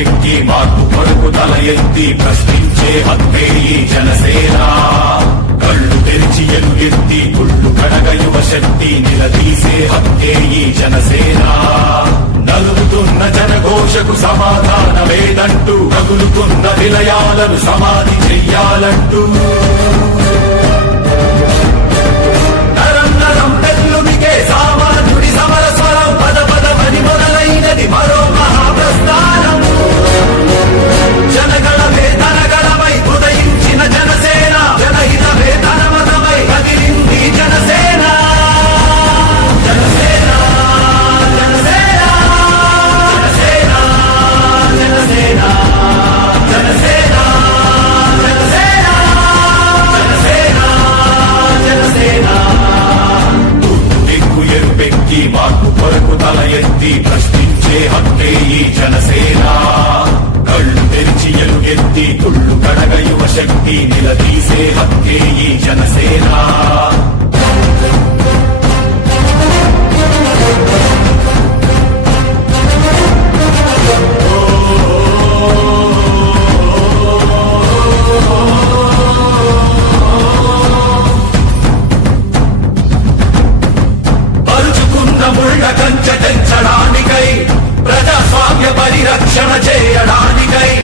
ఎరుపెక్కి మార్పు కొరకు తల ఎత్తి ప్రశ్నించే హక్కే ఈ జనసేన. కళ్ళు తెరిచి ఎలుగెత్తి కుళ్ళు కడగ యువ శక్తి నిలదీసే హక్కే ఈ జనసేన. నలుగుతున్న జనఘోషకు సమాధానమేదంటూ రగులుకున్న నిలయాలను సమాధి చెయ్యాలంటూ నరం నరం తెల్లునికే సామాన్యుడి సమర స్వరం పద పదమని మొదలైనది మరో మహాప్రస్థానం. జనగణమే ధనగణమై ఉదయించిన జనసేన, జనహితమే ధనమతమై కదిలింది జనసేన. జనసేన జనసేన జనసేన జనసేన జనసేన జనసేన జనసేన జనసేన. దిక్కు ఎరుపెక్కి మార్పు కొరకు తల ఎత్తి ప్రశ్నించే హక్కే ఈ జనసేన. కళ్ళు తెరిచి ఎలుగెత్తి కుళ్ళు కడగ యువ శక్తి నిలదీసే హక్కే ఈ జనసేన. పరుచుకున్న ముళ్ళ కంచె తెంచడానికై, ప్రజాస్వామ్య పరిరక్షణ చేయడానికై